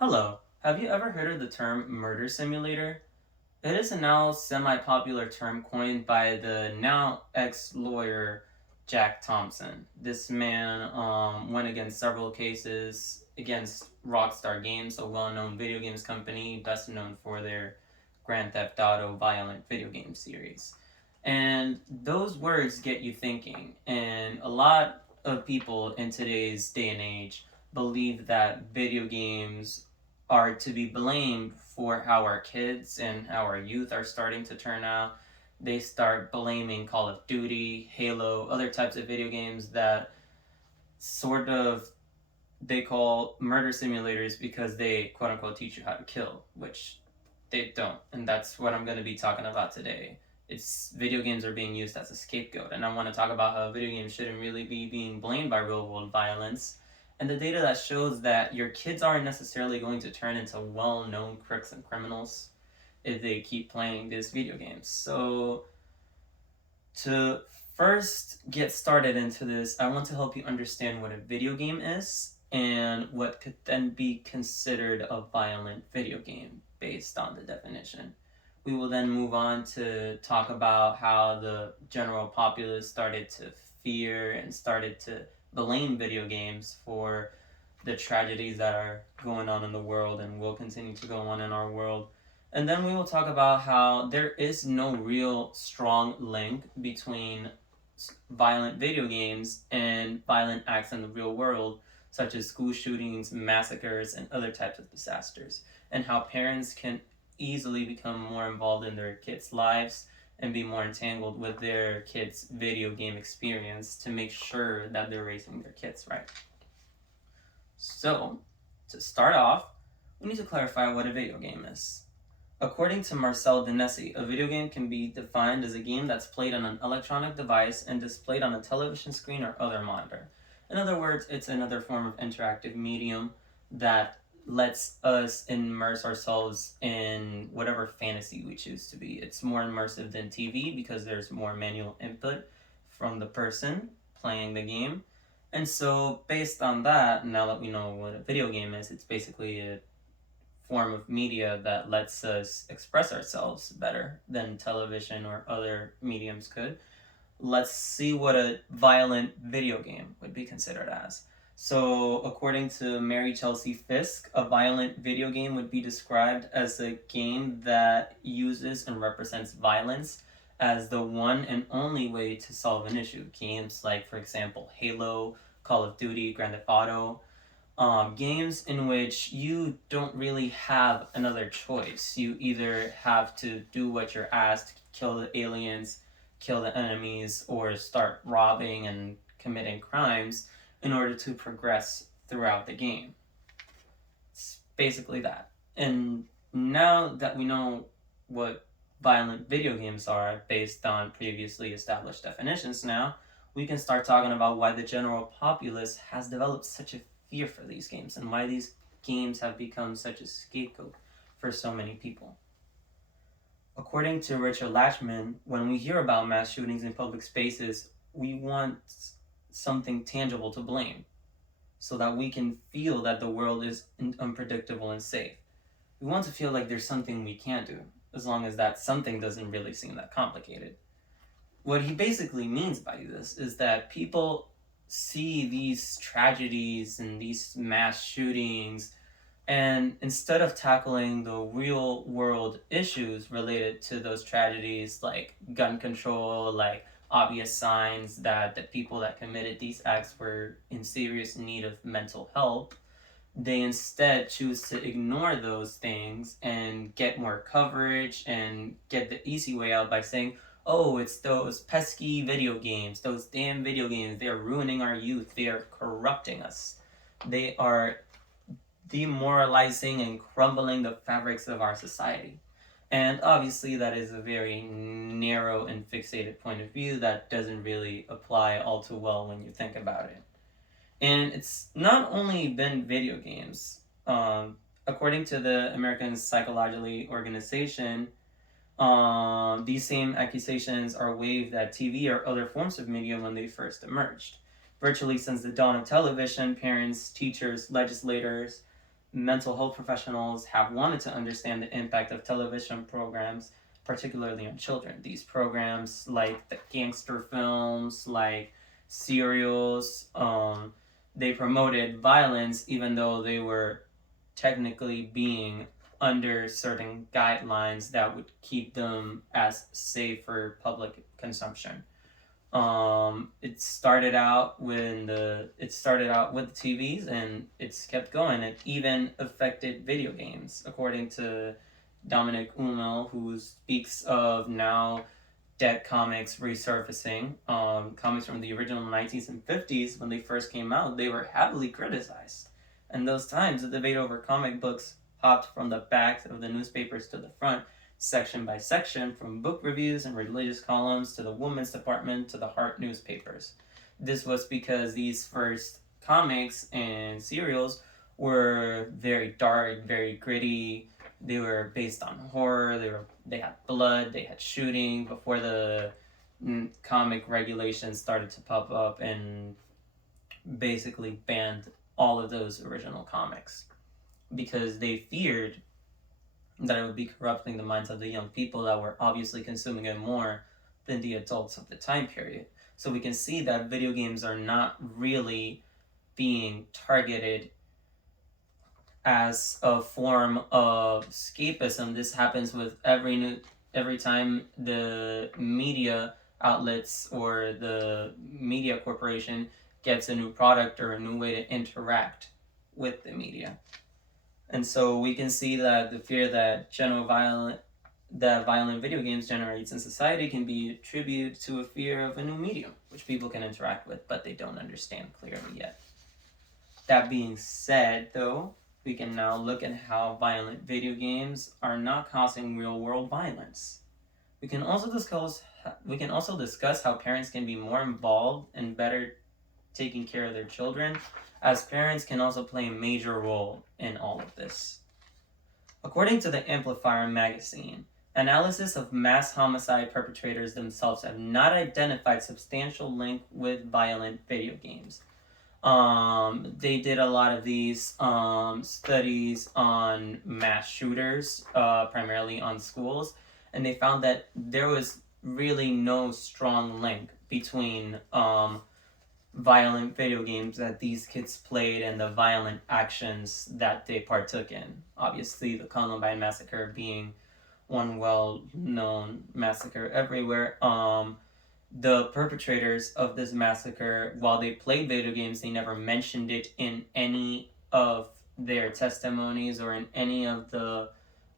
Hello, have you ever heard of the term murder simulator? It is a now semi popular term coined by the now ex lawyer Jack Thompson. This man went against several cases against Rockstar Games, a well known video games company best known for their Grand Theft Auto violent video game series. And those words get you thinking, and a lot of people in today's day and age believe that video games are to be blamed for how our kids and how our youth are starting to turn out. They start blaming Call of Duty, Halo, other types of video games that sort of they call murder simulators because they quote unquote teach you how to kill, which they don't. And that's what I'm going to be talking about today. It's video games are being used as a scapegoat, and I want to talk about how video games shouldn't really be being blamed by real world violence, and the data that shows that your kids aren't necessarily going to turn into well known crooks and criminals if they keep playing these video games. So, to first get started into this, I want to help you understand what a video game is and what could then be considered a violent video game based on the definition. We will then move on to talk about how the general populace started to fear and started to blame video games for the tragedies that are going on in the world and will continue to go on in our world. And then we will talk about how there is no real strong link between violent video games and violent acts in the real world, such as school shootings, massacres, and other types of disasters, and how parents can easily become more involved in their kids' lives and be more entangled with their kids' video game experience to make sure that they're raising their kids right. So, to start off, we need to clarify what a video game is. According to Marcel Danesi, a video game can be defined as a game that's played on an electronic device and displayed on a television screen or other monitor. In other words, it's another form of interactive medium that lets us immerse ourselves in whatever fantasy we choose to be. It's more immersive than TV because there's more manual input from the person playing the game. And so, based on that, now that we know what a video game is, it's basically a form of media that lets us express ourselves better than television or other mediums could. Let's see what a violent video game would be considered as. So, according to Mary Chelsea Fisk, a violent video game would be described as a game that uses and represents violence as the one and only way to solve an issue. Games like, for example, Halo, Call of Duty, Grand Theft Auto, games in which you don't really have another choice. You either have to do what you're asked, kill the aliens, kill the enemies, or start robbing and committing crimes in order to progress throughout the game. It's basically that. And now that we know what violent video games are based on previously established definitions now, we can start talking about why the general populace has developed such a fear for these games and why these games have become such a scapegoat for so many people. According to Richard Lachman, when we hear about mass shootings in public spaces, we want something tangible to blame so that we can feel that the world is unpredictable and safe. We want to feel like there's something we can't do, as long as that something doesn't really seem that complicated. What he basically means by this is that people see these tragedies and these mass shootings, and instead of tackling the real world issues related to those tragedies, like gun control, like obvious signs that the people that committed these acts were in serious need of mental help, they instead choose to ignore those things and get more coverage and get the easy way out by saying, oh, it's those pesky video games, those damn video games, they are ruining our youth, they are corrupting us, they are demoralizing and crumbling the fabrics of our society. And obviously, that is a very narrow and fixated point of view that doesn't really apply all too well when you think about it. And it's not only been video games. According to the American Psychological Organization, these same accusations are waved at TV or other forms of media when they first emerged. Virtually since the dawn of television, parents, teachers, legislators, mental health professionals have wanted to understand the impact of television programs, particularly on children. These programs, like the gangster films, like serials, they promoted violence even though they were technically being under certain guidelines that would keep them as safe for public consumption. It started out with TVs, and it's kept going. It even affected video games, according to Dominic Uno, who speaks of now dead comics resurfacing. Comics from the original 19s and 50s, when they first came out, they were heavily criticized. And those times, the debate over comic books hopped from the back of the newspapers to the front, section by section, from book reviews and religious columns to the women's department to the Heart newspapers. This was because these first comics and serials were very dark, very gritty. They were based on horror. They had blood. They had shooting before the comic regulations started to pop up and basically banned all of those original comics because they feared that it would be corrupting the minds of the young people that were obviously consuming it more than the adults of the time period. So we can see that video games are not really being targeted as a form of escapism. This happens with every time the media outlets or the media corporation gets a new product or a new way to interact with the media. And so we can see that the fear that violent video games generates in society can be attributed to a fear of a new medium, which people can interact with, but they don't understand clearly yet. That being said, though, we can now look at how violent video games are not causing real-world violence. We can also discuss how parents can be more involved and better taking care of their children, as parents can also play a major role in all of this. According to the Amplifier magazine, analysis of mass homicide perpetrators themselves have not identified substantial link with violent video games. They did a lot of these studies on mass shooters, primarily on schools, and they found that there was really no strong link between violent video games that these kids played and the violent actions that they partook in. Obviously, the Columbine Massacre being one well-known massacre everywhere. The perpetrators of this massacre, while they played video games, they never mentioned it in any of their testimonies or in any of the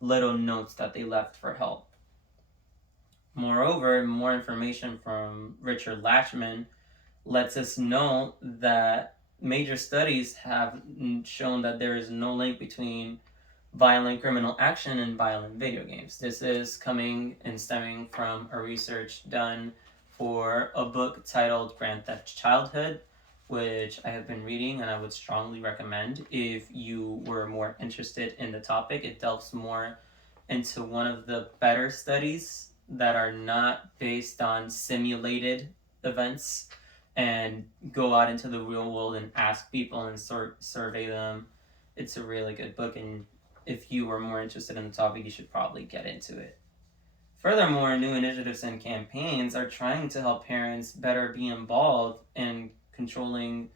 little notes that they left for help. Moreover, more information from Richard Lachman lets us know that major studies have shown that there is no link between violent criminal action and violent video games. This is coming and stemming from a research done for a book titled Grand Theft Childhood, which I have been reading and I would strongly recommend if you were more interested in the topic. It delves more into one of the better studies that are not based on simulated events and go out into the real world and ask people and survey them. It's a really good book, and if you were more interested in the topic, you should probably get into it. Furthermore, new initiatives and campaigns are trying to help parents better be involved in controlling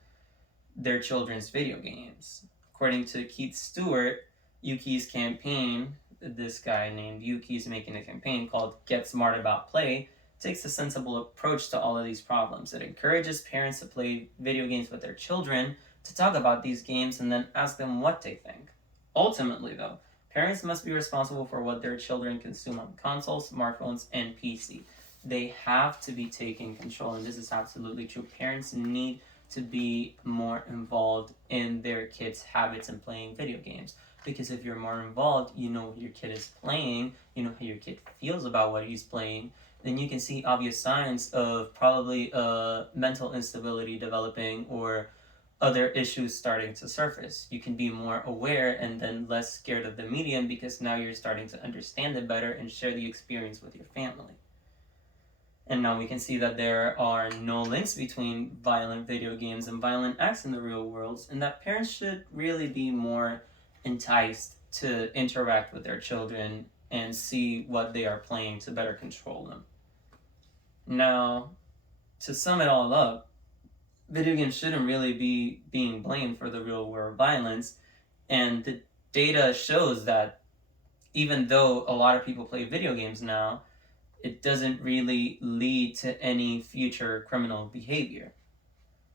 their children's video games. According to Keith Stewart, Yuki's campaign, this guy named Yuki's making a campaign called Get Smart About Play, takes a sensible approach to all of these problems. It encourages parents to play video games with their children, to talk about these games, and then ask them what they think. Ultimately, though, parents must be responsible for what their children consume on consoles, smartphones, and PC. They have to be taking control, and this is absolutely true. Parents need to be more involved in their kids' habits and playing video games. Because if you're more involved, you know what your kid is playing, you know how your kid feels about what he's playing, then you can see obvious signs of probably mental instability developing or other issues starting to surface. You can be more aware and then less scared of the medium because now you're starting to understand it better and share the experience with your family. And now we can see that there are no links between violent video games and violent acts in the real world, and that parents should really be more enticed to interact with their children and see what they are playing to better control them. Now, to sum it all up, video games shouldn't really be being blamed for the real world violence, and the data shows that even though a lot of people play video games now, it doesn't really lead to any future criminal behavior.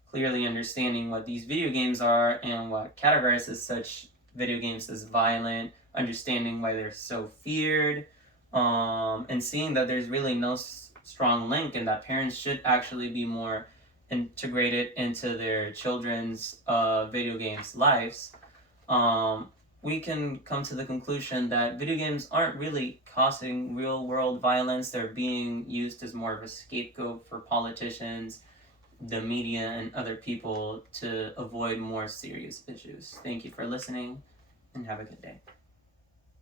Clearly understanding what these video games are and what categorizes such video games as violent, understanding why they're so feared, and seeing that there's really no strong link and that parents should actually be more integrated into their children's video games lives, we can come to the conclusion that video games aren't really causing real world violence. They're being used as more of a scapegoat for politicians, the media, and other people to avoid more serious issues. Thank you for listening and have a good day.